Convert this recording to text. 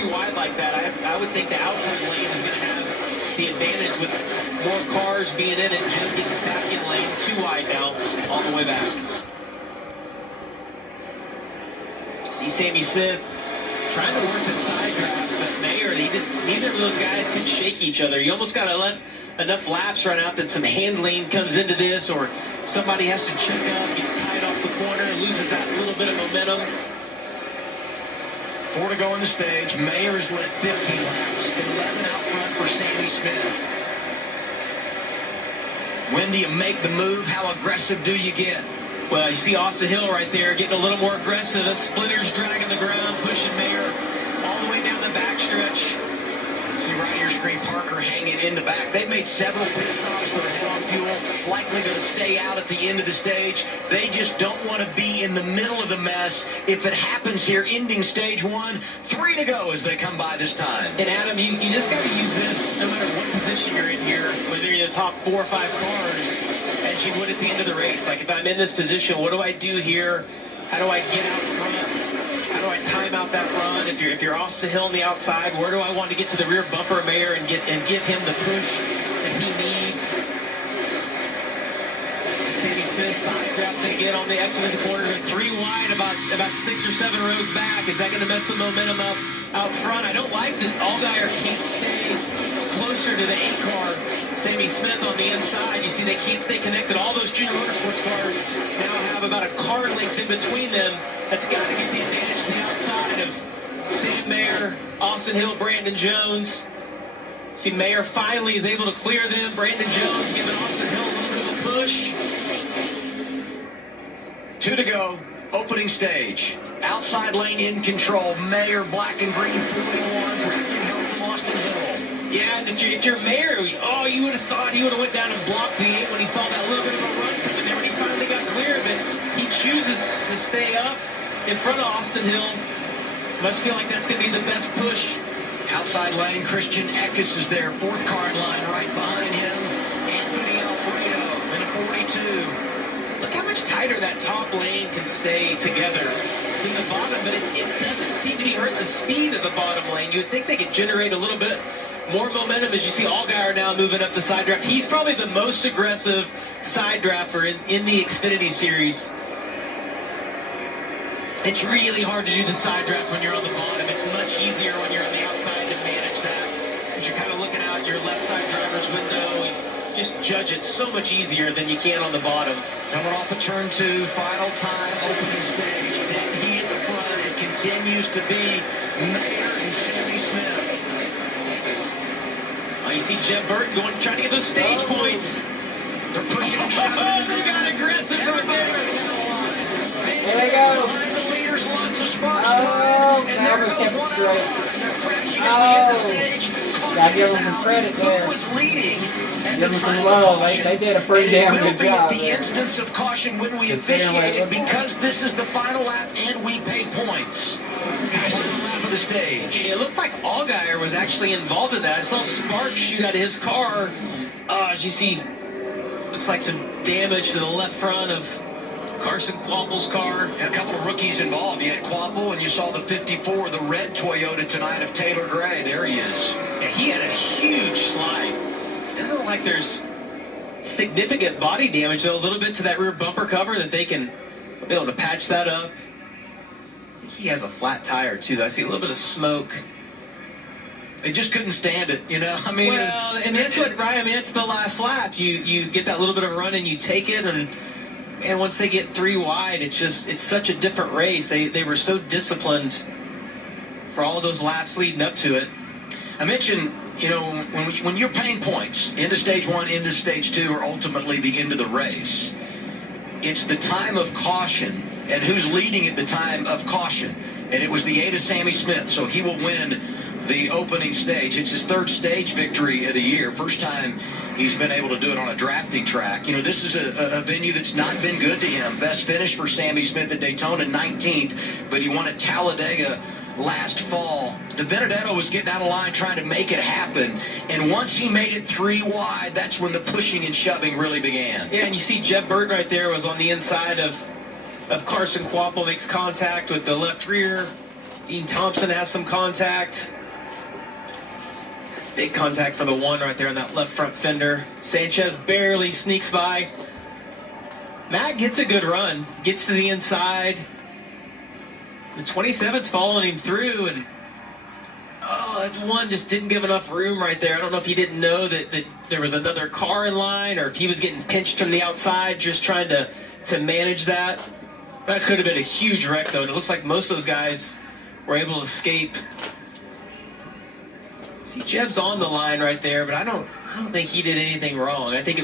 three wide like that, I would think the outside lane is going to have the advantage with more cars being in it. Jim getting back in lane, too wide now, all the way back. See Sammy Smith trying to work the side draft, but Mayer, neither of those guys can shake each other. You almost got to let enough laps run out that some handling comes into this, or somebody has to check up, gets tied off the corner, and loses that little bit of momentum. 4 to go in the stage. Mayer has led 15 laps, 11 out front for Sammy Smith. When do you make the move? How aggressive do you get? Well, you see Austin Hill right there getting a little more aggressive. A splitter's dragging the ground, pushing Mayer all the way down the backstretch. See right on your screen, Parker hanging in the back. They've made several pit stops for ahead on fuel, likely going to stay out at the end of the stage. They just don't want to be in the middle of the mess if it happens here, ending stage 1. 3 to go as they come by this time. And Adam, you just got to use this no matter what position you're in here, whether you're in the top 4 or 5 cars, as you would at the end of the race. Like, if I'm in this position, what do I do here? How do I get out front? How do I time out that run? If you're Austin Hill on the outside, where do I want to get to the rear bumper of Mayer and give him the push that he needs? Sammy Smith side drafting again on the exit of the corner, 3 wide, about 6 or 7 rows back. Is that going to mess the momentum up out front? I don't like that Allgaier can't stay closer to the 8 car. Sammy Smith on the inside. You see they can't stay connected. All those junior motorsports cars now have about a car length in between them. That's got to get the advantage to the outside of Sam Mayer, Austin Hill, Brandon Jones. See, Mayer finally is able to clear them. Brandon Jones giving Austin Hill a little bit of a push. 2 to go, opening stage. Outside lane in control. Mayer, black and green, 41. Brandon Hill from Austin Hill. Yeah, and if you're Mayer, you would have thought he would have went down and blocked the 8 when he saw that little bit of a run coming there. When he finally got clear of it, he chooses to stay up in front of Austin Hill. Must feel like that's going to be the best push. Outside lane, Christian Eckes is there. 4th car in line right behind him. Anthony Alfredo in a 42. Look how much tighter that top lane can stay together than the bottom, but it doesn't seem to be hurt the speed of the bottom lane. You would think they could generate a little bit more momentum as you see Allgaier now moving up to side draft. He's probably the most aggressive side drafter in the Xfinity series. It's really hard to do the side draft when you're on the bottom. It's much easier when you're on the outside to manage that, because you're kind of looking out your left side driver's window and just judge it so much easier than you can on the bottom. Coming off of turn 2, final time, opening stage. He at the front. It continues to be Mayer and Sammy Smith. Oh, you see Jeb Burton trying to get those stage points. They're pushing and Oh, they got aggressive right there. There they go. Behind the leaders, lots of sparks. Oh, and there Travis goes kept it one straight. They're crashing Oh. at the end of the stage. Gotta give them some credit there. Who was leading at Give the them some time of love. caution? They did a pretty damn And it good will be job the there. instance of caution when we Considering what it officiate it, looked like. because this is the final lap and we pay points. Final lap of the stage. It looked like Allgaier was actually involved in that. I saw sparks shoot out of his car. As you see, looks like some damage to the left front of Carson Quapple's car. And a couple of rookies involved. You had Quapple and you saw the 54, the red Toyota tonight of Taylor Gray. There he is. Yeah, he had a huge slide. Doesn't look like there's significant body damage, though. A little bit to that rear bumper cover that they can be able to patch that up. He has a flat tire, too, though. I see a little bit of smoke. They just couldn't stand it, you know? I mean, Well, and that's what, right? I mean, it's the last lap. You get that little bit of run and you take it, and once they get 3 wide, it's such a different race. They were so disciplined for all of those laps leading up to it. I mentioned, you know, when you're paying points, into stage 1, into stage 2, or ultimately the end of the race, it's the time of caution and who's leading at the time of caution. And it was the 8 of Sammy Smith, so he will win the opening stage. It's his 3rd stage victory of the year. First time he's been able to do it on a drafting track. You know, this is a venue that's not been good to him. Best finish for Sammy Smith at Daytona, 19th, but he won at Talladega last fall. De Benedetto was getting out of line trying to make it happen, and once he made it 3 wide, that's when the pushing and shoving really began. Yeah, and you see Jeb Burton right there was on the inside of Carson Quapple, makes contact with the left rear. Dean Thompson has some contact. Big contact for the 1 right there on that left front fender. Sanchez barely sneaks by. Matt gets a good run, gets to the inside. The 27's following him through, and that 1 just didn't give enough room right there. I don't know if he didn't know that there was another car in line, or if he was getting pinched from the outside, just trying to manage that. That could have been a huge wreck, though. And it looks like most of those guys were able to escape. See, Jeb's on the line right there, but I don't think he did anything wrong. I think